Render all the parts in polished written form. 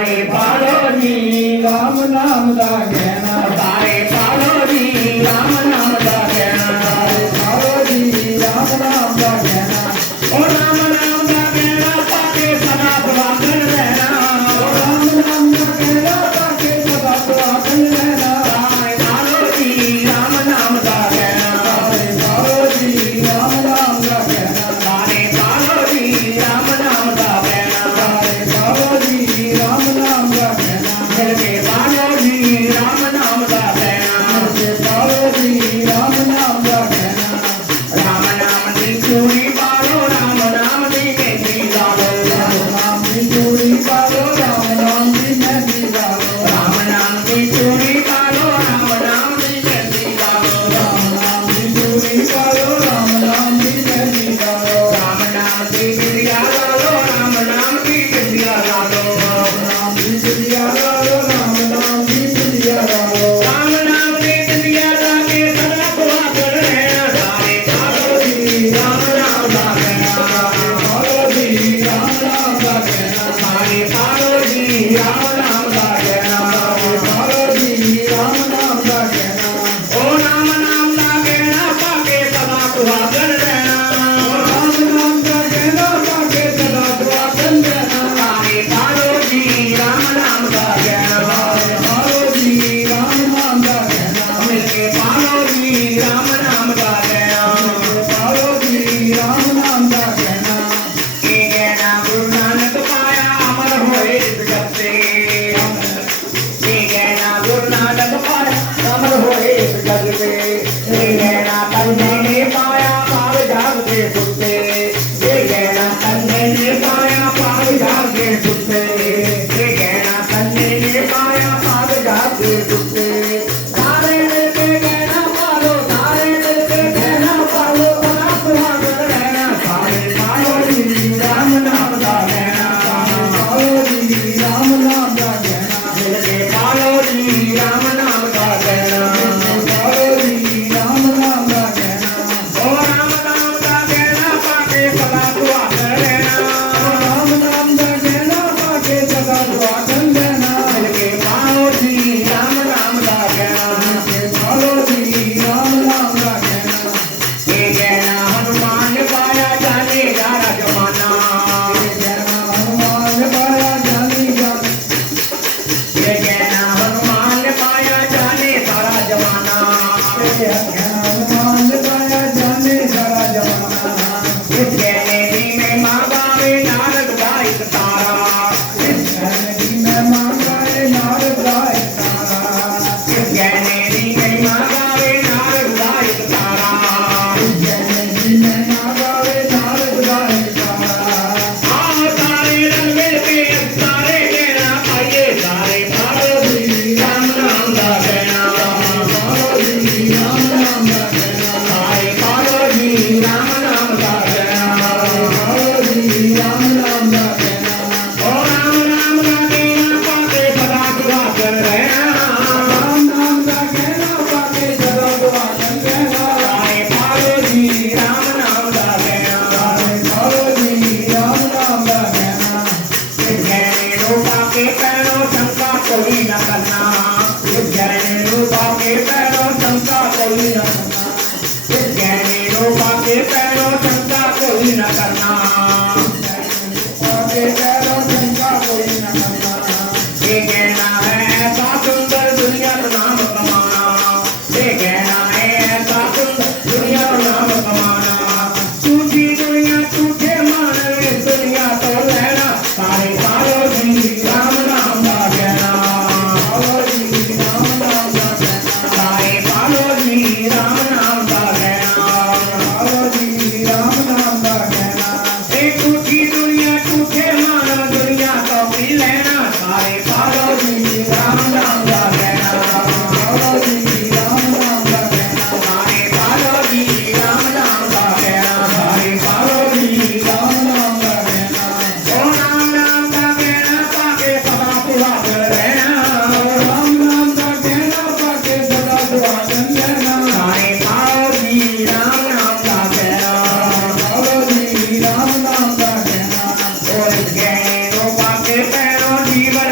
तारे पालो जी राम नाम दा कहना तारे पालो जी राम नाम दा कहना तारे पालो जी राम नाम दा कहना ओ राम नाम दा कहना पाके सदा सुहागन रहना ओ राम नाम दा कहना पाके सदा सुहागन रहना तारे पालो जी राम नाम दा कहना तारे पालो जी राम नाम दा कहना तारे पालो जी राम नाम दा कहना तारे पालो जी राम नाम दा कहना मिल के पालो जी राम नाम दा कहना मिल के पालो जी राम नाम दा कहना राम नाम दी चूड़ी पालो राम नाम दी मेहंदी लालो राम नाम दी चूड़ी पालो राम नाम दी मेहंदी लालो राम नाम दी चूड़ी पालो राम नाम दी मेहंदी लालो राम नाम दी चूड़ी पालो राम नाम दी मेहंदी लालो राम नाम दी बिटिया लालो राम नाम दी बिटिया लालो राम नाम दी बिटिया लालो राम नाम दी बिटिया लालो राम नाम दी बिटिया लाके सदा सुहागन रहना तारे पालो जी राम नाम दा कहना पालो जी राम नाम दा कहना तारे पालो जी राम नाम दा कहना तारे पालो जी राम नाम दा कहना ओ राम नाम दा कहना पाके सदा सुहागन रहना ओ राम नाम दा कहना पाके सदा सुहागन रहना तारे पालो जी राम नाम दा कहना तारे पालो जी राम नाम दा कहना मिल के पालो जी राम नाम दा कहना पालो जी राम नाम दा कहना ये कहना गुरु नानक पाया अमर होए इस जग से ये कहना गुरु नानक पाया अमर होए इस जग से ये कहना तन्ने ने पाया पाव जाग के सुते ये कहना तन्ने ने पाया पाव जाग के सुते ये कहना तन्ने ने पाया पाव जाग के सुते सारे मिलके कहना पालो सारे मिलके कहना पालो सदा सुहागन रहना सारे पालो जी राम नाम दा कहना पालो जी राम नाम दा कहना मिलके पालो जी राम नाम दा कहना पालो जी राम नाम दा कहना ओ राम नाम दा कहना पाके सदा सुहागन रहना राम नाम दा कहना पाके सदा सुहागन रहना मिलके पालो जी राम नाम दा कहना मिलके पालो जी राम नाम दा कहना ये कहना हनुमान पाया जाने सारा जमाना ये कहना हनुमान पाया जाने ये कहना हनुमान पाया जाने सारा जमाना ये कहना हनुमान पाया जाने सारा जमाना इस कहने दी में माँ गावे नारद दा एक तारा इस कहने दी में माँ गावे नारद दा एक तारा इस कहने दी में माँ गावे नारद दा एक तारा इस कहने दी में माँ गावे नारद दा एक तारा आओ सारे रंग मिल के सारे कहना पाइए सारे पालो जी राम नाम दा कहना पालो जी राम नाम दा कहना सारे पालो जी राम नाम दा कहना पालो जी राम नाम दा कहना ओ राम नाम दा कहना पाके सदा सुहागन रहना राम नाम दा कहना पाके सदा सुहागन रहना सारे पालो जी राम नाम दा कहना सारे पालो जी राम नाम दा कहना इस कहने रूपा के पैरों शंका कोई न करना इस कहने रूपा के पैरों शंका कोई न करना इस कहने रूपा के पैरों शंका कोई न करना रूपा के पैरों शंका कोई न करना ये कहना है ऐसा सुंदर दुनिया का नाम कमाना ये कहना है ऐसा सुंदर दुनिया का नाम कमाना झूठी दुनिया झूठे मान इस दुनिया तो लेना सारे पालो जी राम नाम दा कहना पालो जी राम नाम दा कहना सारे पालो जी राम नाम दा कहना पालो जी राम नाम दा कहना एक झूठी दुनिया झूठे मान दुनिया तो पी लेना सारे पालो जी राम नाम दा कहना पालो जी राम नाम दा कहना सारे पालो जी राम नाम दा कहना सारे पालो जी राम नाम दा कहना ओ राम नाम दा कहना पाके सदा सुहागन रहना ओ राम नाम दा कहना पाके सदा सुहागन रहना सारे पालो जी राम नाम दा कहना पालो जी राम नाम दा कहना ओ इस कहने रो पाके पैरों जीवन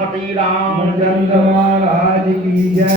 ਸਿਆਪਤੀ ਰਾਮ ਚੰਦ ਮਹਾਰਾਜ ਕੀ ਜੈ।